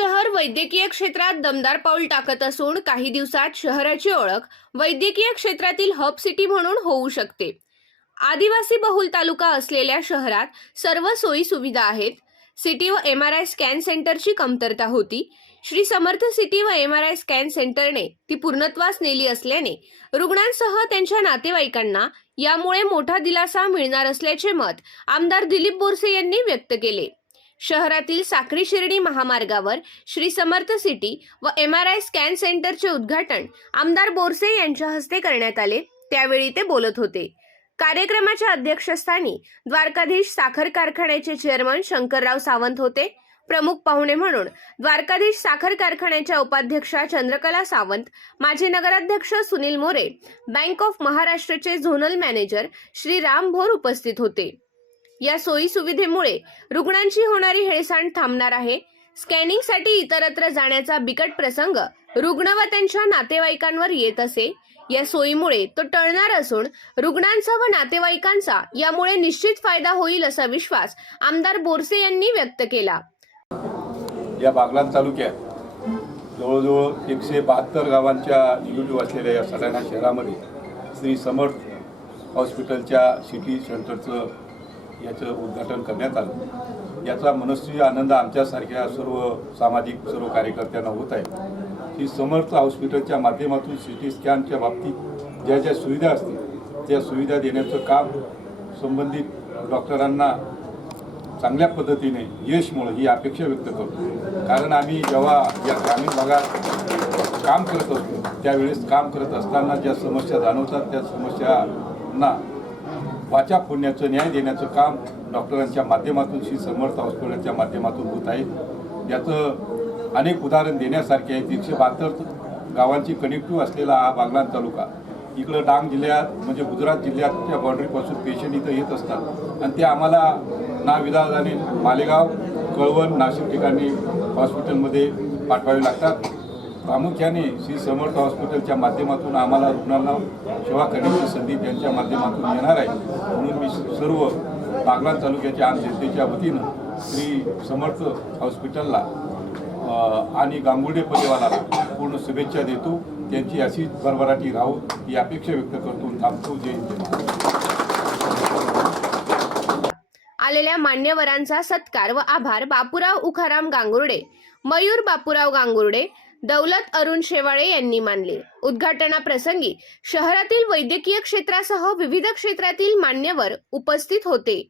शहर वैद्यकीय क्षेत्रात दमदार पाऊल टाकत असून काही दिवसात शहराची ओळख वैद्यकीय क्षेत्रातील हब सिटी म्हणून होऊ शकते. आदिवासी बहुल तालुका असलेल्या शहरात सर्व सोयी सुविधा आहेत. सिटी व एम आर आय स्कॅन सेंटरची कमतरता होती. श्री समर्थ सिटी व एम आर आय स्कॅन सेंटरने ती पूर्णत्वास नेली असल्याने रुग्णांसह त्यांच्या नातेवाईकांना यामुळे मोठा दिलासा मिळणार असल्याचे मत आमदार दिलीप बोरसे यांनी व्यक्त केले. शहरातील साक्री शिर्डी महामार्गावर श्री समर्थ सिटी व एम आर आय स्कॅन सेंटरचे उद्घाटन आमदार बोरसे यांच्या हस्ते करण्यात आले. त्यावेळी ते बोलत होते. कार्यक्रमाच्या अध्यक्षस्थानी द्वारकाधीश साखर कारखान्याचे चेअरमन शंकरराव सावंत होते. प्रमुख पाहुणे म्हणून द्वारकाधीश साखर कारखान्याच्या उपाध्यक्षा चंद्रकला सावंत माजी नगराध्यक्ष सुनील मोरे बँक ऑफ महाराष्ट्रचे झोनल मॅनेजर श्री राम भोर उपस्थित होते. या सोयी सुविधेमुळे रुग्णांची होणारी हेळसांड थांबणार आहे. स्कॅनिंगसाठी इतरत्र जाण्याचा बिकट प्रसंग रुग्ण व त्यांच्या नातेवाईकांवर येत असे. या सोयीमुळे तो टळणार असून रुग्णांचा व नातेवाईकांचा यामुळे निश्चित फायदा होईल असा विश्वास आमदार बोरसे यांनी व्यक्त केला. या बागलाण तालुक्यात जवळजवळ एकशे बहात्तर गावांच्या निगेटिव्ह असलेल्या या सटाणा शहरामध्ये श्री समर्थ हॉस्पिटलच्या सिटी सेंटरचं याचं उद्घाटन करण्यात आलं. याचा मनस्वी आनंद आमच्यासारख्या सर्व सामाजिक सर्व कार्यकर्त्यांना होत आहे. की समर्थ हॉस्पिटलच्या माध्यमातून सी टी स्कॅनच्या बाबतीत ज्या ज्या सुविधा असतील त्या सुविधा देण्याचं काम संबंधित डॉक्टरांना चांगल्या पद्धतीने यश मिळो ही अपेक्षा व्यक्त करतो. कारण आम्ही जेव्हा या ग्रामीण भागात काम करत असतो त्यावेळेस काम करत असताना ज्या समस्या जाणवतात त्या समस्यांना वाचा फोडण्याचं न्याय देण्याचं काम डॉक्टरांच्या माध्यमातून श्री समर्थ हॉस्पिटलच्या माध्यमातून होत आहे. याचं अनेक उदाहरण देण्यासारखे आहे तीनशे बहात्तर गावांची कनेक्टिव्ह असलेला हा बागलाण तालुका. इकडं डांग जिल्ह्यात म्हणजे गुजरात जिल्ह्याच्या बाँड्रीपासून पेशंट इथं येत असतात. आणि ते आम्हाला नाविलाजाने मालेगाव कळवण नाशिक ठिकाणी हॉस्पिटलमध्ये पाठवावे लागतात. प्रामुख्याने श्री समर्थ हॉस्पिटलच्या माध्यमातून आम्हाला रुग्णांना सेवा करण्याची संधी त्यांच्या माध्यमातून येणार आहे. म्हणून मी सर्व बागलाण तालुक्याच्या आम जनतेच्या वतीनं श्री समर्थ हॉस्पिटलला आणि गांगुर्डे परिवाराला पूर्ण शुभेच्छा देतो. त्यांची अशीच भरभराटी राहो ही अपेक्षा व्यक्त करतो थांबतो. जय जय आलेल्या मान्यवरांचा सत्कार व आभार बापूराव उखाराम गांगुर्डे मयूर बापूराव गांगुर्डे दौलत अरुण शेवाळे यांनी मानले. उद्घाटनाप्रसंगी शहरातील वैद्यकीय क्षेत्रासह विविध क्षेत्रातील मान्यवर उपस्थित होते.